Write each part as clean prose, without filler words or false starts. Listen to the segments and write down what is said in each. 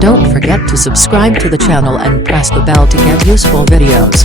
Don't forget to subscribe to the channel and press the bell to get useful videos.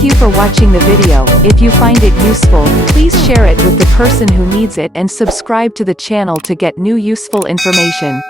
Thank you for watching the video. If you find it useful, please share it with the person who needs it and subscribe to the channel to get new useful information.